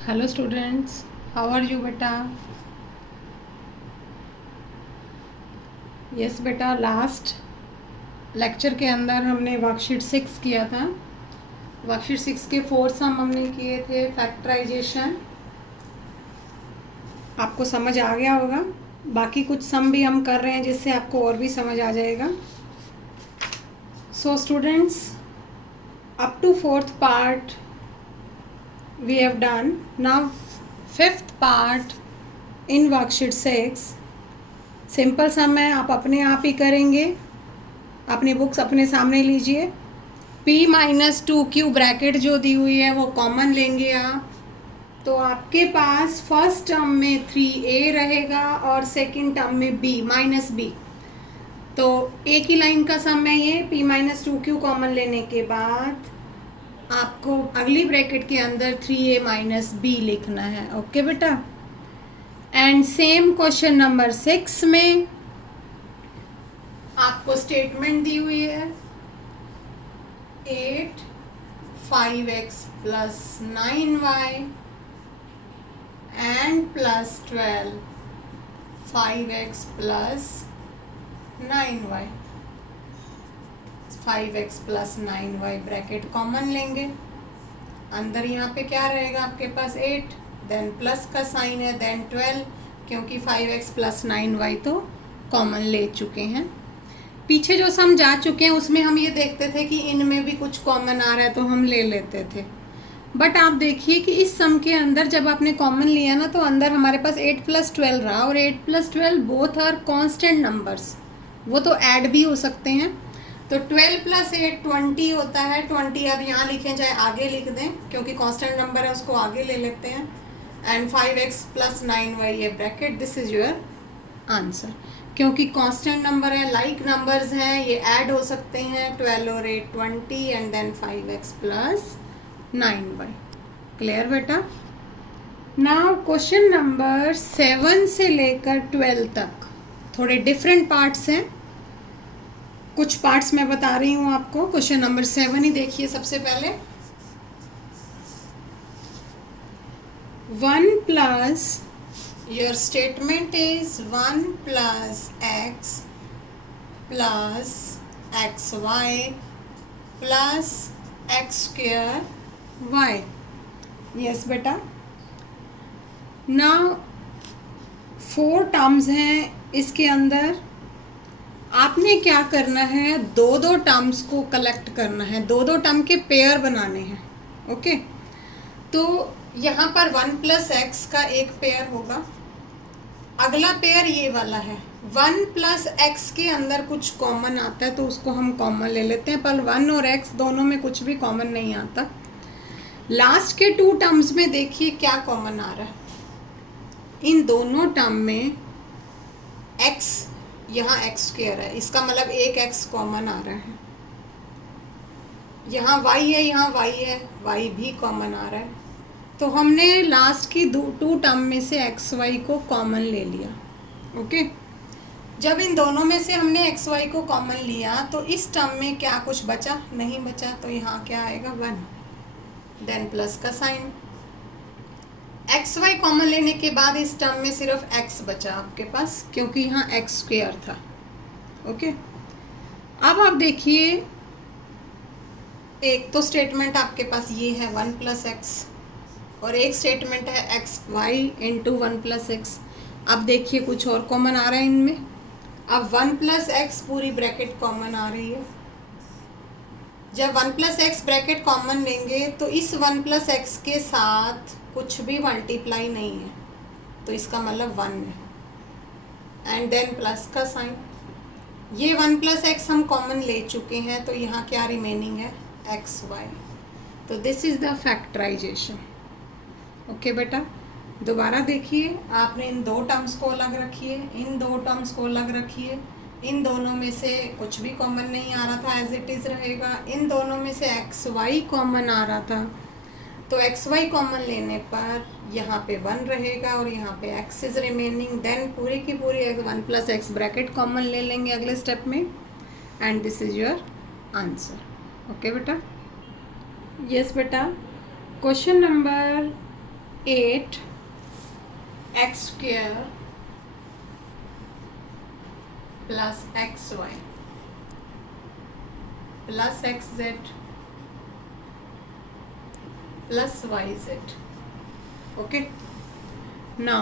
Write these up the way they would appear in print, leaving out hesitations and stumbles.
Hello students, how are you बेटा? Yes बेटा, last lecture के अंदर हमने वर्कशीट 6 किया था। वर्कशीट 6 के 4 सम हमने किए थे। फैक्टराइजेशन आपको समझ आ गया होगा। बाकी कुछ सम भी हम कर रहे हैं जिससे आपको और भी समझ आ जाएगा। So students, up to 4th part we have done. Now 5th part in worksheet 6 simple sum है, आप अपने आप ही करेंगे। अपनी बुक्स अपने सामने लीजिए। p-2q ब्रैकेट जो दी हुई है वो कॉमन लेंगे आप, तो आपके पास फर्स्ट टर्म में 3a रहेगा और सेकंड टर्म में b-b। तो एक ही लाइन का सम है ये। p-2q कॉमन लेने के बाद आपको अगली ब्रैकेट के अंदर 3a-b लिखना है। ओके बेटा। एंड सेम क्वेश्चन नंबर 6 में आपको स्टेटमेंट दी हुई है 8 5x plus 9y and plus 12 5x plus 9y। 5x plus 9y bracket common लेंगे। अंदर यहाँ पे क्या रहेगा आपके पास 8, देन प्लस का साइन है, देन 12, क्योंकि 5x प्लस 9y तो कॉमन ले चुके हैं। पीछे जो सम जा चुके हैं उसमें हम ये देखते थे कि इनमें भी कुछ कॉमन आ रहा है तो हम ले लेते थे। बट आप देखिए कि इस सम के अंदर जब आपने कॉमन लिया ना तो अंदर हमारे पास 8 प्लस 12 रहा, और 8 plus 12 both are constant numbers, वो तो ऐड भी हो सकते हैं। तो 12 प्लस 8 20 होता है। 20 अब यहाँ लिखें चाहे आगे लिख दें, क्योंकि कांस्टेंट नंबर है उसको आगे ले लेते हैं। एंड 5x प्लस 9y ये bracket, this is your answer. क्योंकि कांस्टेंट नंबर है, लाइक नंबर्स हैं, ये ऐड हो सकते हैं। 12 और 8 20 and then 5x plus 9y। Clear बेटा? नाउ क्वेश्चन नंबर 7 से लेकर 12 तक थोड़े डिफरेंट पार्ट्स हैं। कुछ पार्ट्स मैं बता रही हूँ आपको। क्वेश्चन नंबर 7 ही देखिए सबसे पहले। 1 plus, your statement is 1 plus x plus xy plus x square y। Yes बेटा। नाउ 4 टर्म्स हैं इसके अंदर। आपने क्या करना है, दो दो टर्म्स को कलेक्ट करना है, दो दो टर्म के पेयर बनाने हैं। ओके, तो यहाँ पर 1 प्लस एक्स का एक पेयर होगा। अगला पेयर ये वाला है। 1 प्लस एक्स के अंदर कुछ कॉमन आता है तो उसको हम कॉमन ले लेते हैं, पर 1 और x दोनों में कुछ भी कॉमन नहीं आता। लास्ट के 2 टर्म्स में देखिए क्या कॉमन आ रहा है। इन दोनों टर्म में x, यहाँ x स्क्वायर है, इसका मतलब एक x कॉमन आ रहा है। यहाँ y है, यहाँ y है, y भी कॉमन आ रहा है। तो हमने लास्ट की 2 टर्म में से एक्स वाई को कॉमन ले लिया। ओके, जब इन दोनों में से हमने एक्स वाई को कॉमन लिया तो इस टर्म में क्या कुछ बचा? नहीं बचा। तो यहाँ क्या आएगा? 1, देन प्लस का साइन। एक्स वाई कॉमन लेने के बाद इस टर्म में सिर्फ एक्स बचा आपके पास, क्योंकि यहाँ एक्स स्क्वायर था। ओके, अब आप देखिए, एक तो स्टेटमेंट आपके पास ये है 1 प्लस एक्स, और एक स्टेटमेंट है X Y into 1 plus X. अब देखिए कुछ और कॉमन आ रहा है इनमें। अब 1 प्लस एक्स पूरी ब्रैकेट कॉमन आ रही है। जब 1 प्लस एक्स ब्रैकेट कॉमन लेंगे तो इस 1 प्लस एक्स के साथ कुछ भी मल्टीप्लाई नहीं है, तो इसका मतलब 1 है। एंड देन प्लस का साइन। ये 1 प्लस एक्स हम कॉमन ले चुके हैं, तो यहाँ क्या रिमेनिंग है? X Y. तो this is the factorization. Okay बेटा, दोबारा देखिए, आपने इन 2 टर्म्स को अलग रखिए, इन 2 टर्म्स को अलग रखिए। इन दोनों में से कुछ भी कॉमन नहीं आ रहा था, एज इट इज़ रहेगा। इन दोनों में से एक्स वाई कॉमन आ रहा था, तो एक्स वाई कॉमन लेने पर यहाँ पे 1 रहेगा और यहाँ पे एक्स इज रिमेनिंग। देन पूरी की पूरी 1 प्लस एक्स ब्रैकेट कॉमन ले लेंगे अगले स्टेप में, and this is your answer. Okay बेटा? यस बेटा। Question number 8x² plus xy plus xz plus yz। Okay, ना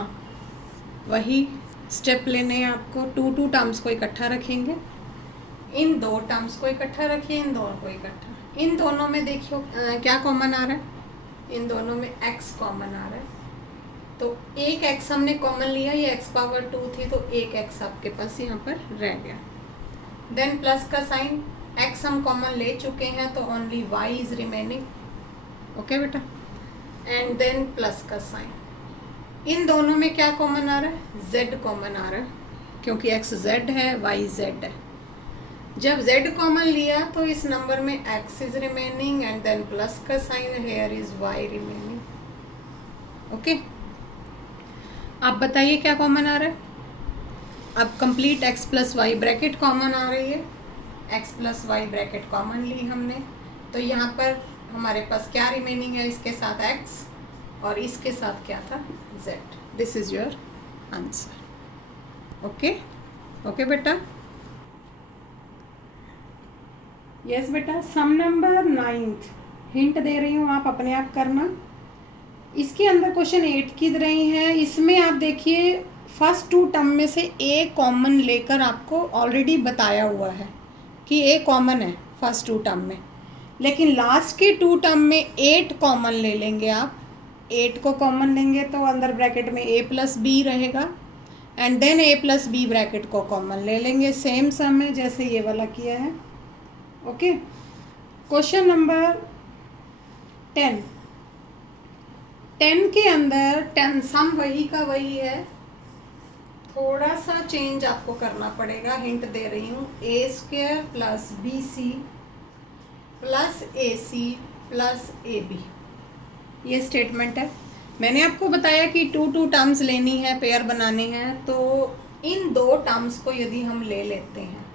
वही स्टेप लेने हैं आपको। टू टर्म्स को इकट्ठा रखेंगे, इन दो टर्म्स को इकट्ठा रखिए, इन दोनों को इकट्ठा। इन दोनों में देखियो क्या कॉमन आ रहा है, इन दोनों में x कॉमन आ रहा है, तो एक x हमने कॉमन लिया, ये x पावर 2 थी, तो एक x आपके पास यहाँ पर रह गया। देन प्लस का साइन, x हम कॉमन ले चुके हैं तो only y is remaining. Okay बेटा, एंड देन प्लस का साइन। इन दोनों में क्या कॉमन आ रहा है, z कॉमन आ रहा है, क्योंकि x z है, y z है। जब z कॉमन लिया तो इस नंबर में x is remaining and then plus का sign, here is y remaining. Okay, आप बताइए क्या कॉमन आ रहा है। अब complete x plus Y bracket common आ रही है, x plus Y bracket common ली हमने, तो यहाँ पर हमारे पास क्या रिमेनिंग है, इसके साथ x और इसके साथ क्या था, z। This is your answer. Okay, okay बेटा। यस बेटा, सम नंबर 9th हिंट दे रही हूँ, आप अपने आप करना। इसके अंदर क्वेश्चन 8 की रही है, इसमें आप देखिए फर्स्ट 2 टर्म में से a कॉमन लेकर आपको ऑलरेडी बताया हुआ है कि a कॉमन है फर्स्ट 2 टर्म में, लेकिन लास्ट के 2 टर्म में 8 कॉमन ले लेंगे आप। 8 को कॉमन लेंगे तो अंदर ब्रैकेट में a प्लस बी रहेगा and then a plus B bracket को कॉमन ले लेंगे। सेम सम है जैसे ये वाला किया है। ओके, क्वेश्चन नंबर 10 के अंदर 10 सम वही का वही है, थोड़ा सा चेंज आपको करना पड़ेगा। हिंट दे रही हूँ, a² plus bc plus ac plus ab, ये स्टेटमेंट है। मैंने आपको बताया कि 2 टर्म्स लेनी है, पेयर बनाने हैं, तो इन 2 टर्म्स को यदि हम ले लेते हैं,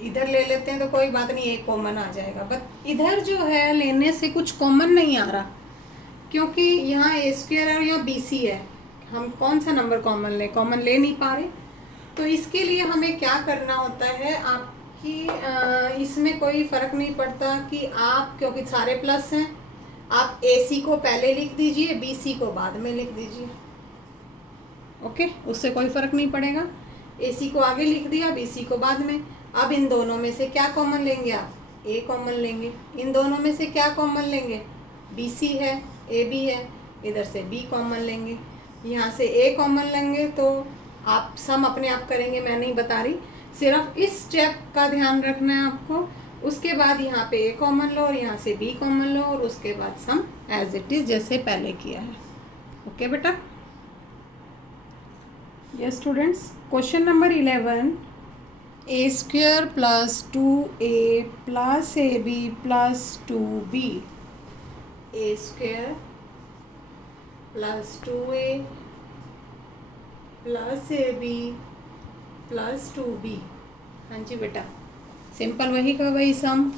इधर ले लेते हैं तो कोई बात नहीं, एक कॉमन आ जाएगा, बट इधर जो है लेने से कुछ कॉमन नहीं आ रहा, क्योंकि यहाँ a² है और यहाँ bc है, हम कौन सा नंबर कॉमन ले नहीं पा रहे। तो इसके लिए हमें क्या करना होता है, आपकी इसमें कोई फ़र्क नहीं पड़ता कि आप, क्योंकि सारे प्लस हैं, आप AC को पहले लिख दीजिए, BC को बाद में लिख दीजिए। ओके, उससे कोई फ़र्क नहीं पड़ेगा। AC को आगे लिख दिया, BC को बाद में। अब इन दोनों में से क्या कॉमन लेंगे आप, A कॉमन लेंगे। इन दोनों में से क्या कॉमन लेंगे, BC है, AB है, इधर से B कॉमन लेंगे, यहाँ से A कॉमन लेंगे, तो आप सम अपने आप करेंगे, मैं नहीं बता रही, सिर्फ इस स्टेप का ध्यान रखना है आपको। उसके बाद यहाँ पे A कॉमन लो और यहाँ से B कॉमन लो और उसके बाद सम एज इट इज़ जैसे पहले किया है। ओके बेटा। Yes students, question number 11, a² plus 2a plus ab plus 2b, a² plus 2a plus ab plus 2b। हाँ जी बेटा, सिंपल वही का वही सम।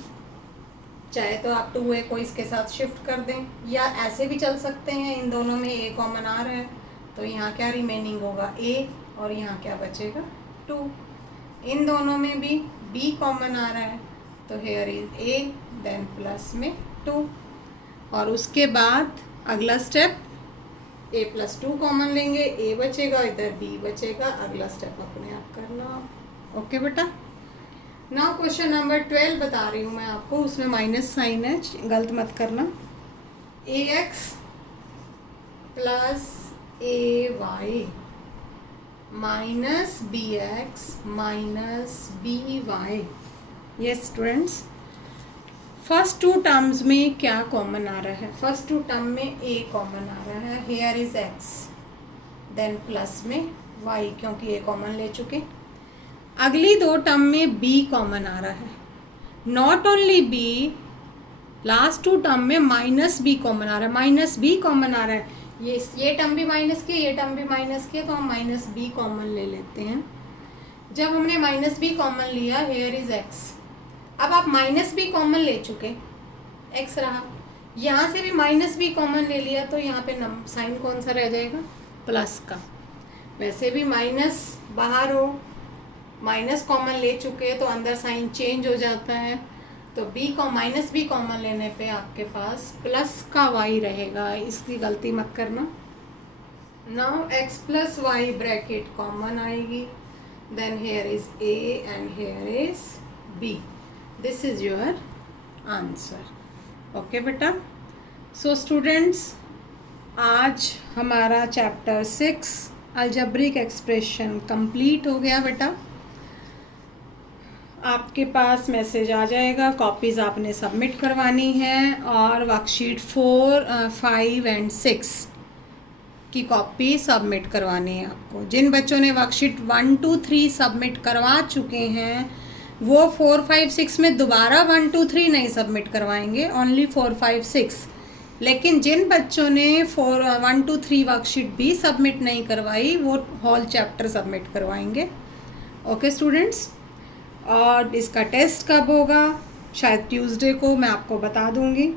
चाहे तो आप 2a को इसके साथ शिफ्ट कर दें, या ऐसे भी चल सकते हैं, इन दोनों में a कॉमन आ रहा है तो यहाँ क्या रिमेनिंग होगा, a, और यहाँ क्या बचेगा, 2। इन दोनों में भी b कॉमन आ रहा है तो here is a, then plus में 2, और उसके बाद अगला स्टेप a प्लस 2 कॉमन लेंगे, a बचेगा, इधर b बचेगा, अगला स्टेप अपने आप करना। ओके बेटा। नाउ क्वेश्चन नंबर 12 बता रही हूँ मैं आपको, उसमें माइनस साइन है, गलत मत करना। ax plus ay minus bx minus by। Yes students, first 2 terms में क्या कॉमन आ रहा है, फर्स्ट 2 टर्म में a कॉमन आ रहा है, here is x, then plus में y, क्योंकि a कॉमन ले चुके। अगली 2 टर्म में b कॉमन आ रहा है, not only b, last 2 term में माइनस b कॉमन आ रहा है, माइनस b कॉमन आ रहा है, ये टर्म भी माइनस किया, ये टर्म भी माइनस किया, तो हम माइनस b कॉमन ले लेते हैं। जब हमने माइनस b कॉमन लिया, हेयर इज x, अब आप माइनस b कॉमन ले चुके, x रहा, यहाँ से भी माइनस भी कॉमन ले लिया तो यहाँ पे साइन कौन सा रह जाएगा, प्लस का। वैसे भी माइनस बाहर हो, माइनस कॉमन ले चुके तो अंदर साइन चेंज हो जाता है, तो माइनस बी कॉमन लेने पे आपके पास प्लस का वाई रहेगा, इसकी गलती मत करना। Now x plus Y bracket common आएगी, then here is a and here is b, this is your answer. Okay बेटा। सो स्टूडेंट्स, आज हमारा चैप्टर 6 अलजेब्रिक एक्सप्रेशन कंप्लीट हो गया बेटा। आपके पास मैसेज आ जाएगा, कॉपीज़ आपने सबमिट करवानी है और वर्कशीट 4, 5 एंड 6 की कॉपी सबमिट करवानी है आपको। जिन बच्चों ने वर्कशीट 1, 2, 3 सबमिट करवा चुके हैं वो 4, 5, 6 में दोबारा 1, 2, 3 नहीं सबमिट करवाएंगे, ओनली 4, 5, 6। लेकिन जिन बच्चों ने 1, 2, 3 वर्कशीट भी सबमिट नहीं करवाई वो होल चैप्टर सबमिट करवाएंगे। Okay students. और इसका टेस्ट कब होगा, शायद ट्यूसडे को, मैं आपको बता दूंगी।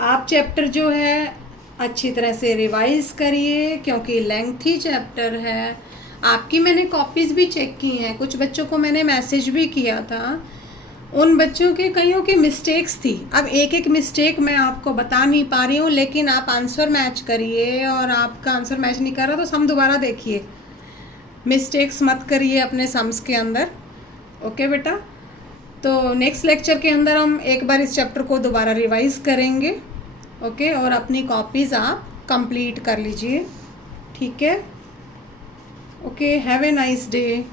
आप चैप्टर जो है अच्छी तरह से रिवाइज़ करिए क्योंकि लेंथी चैप्टर है। आपकी मैंने कॉपीज़ भी चेक की हैं, कुछ बच्चों को मैंने मैसेज भी किया था, उन बच्चों के कईयों की मिस्टेक्स थी। अब एक एक मिस्टेक मैं आपको बता नहीं पा रही हूँ, लेकिन आप आंसर मैच करिए और आपका आंसर मैच नहीं कर रहा तो सम दोबारा देखिए, मिस्टेक्स मत करिए अपने सम्स के अंदर। ओके बेटा। तो नेक्स्ट लेक्चर के अंदर हम एक बार इस चैप्टर को दोबारा रिवाइज़ करेंगे। ओके। और अपनी कॉपीज़ आप कंप्लीट कर लीजिए, ठीक है। Okay, have a nice day.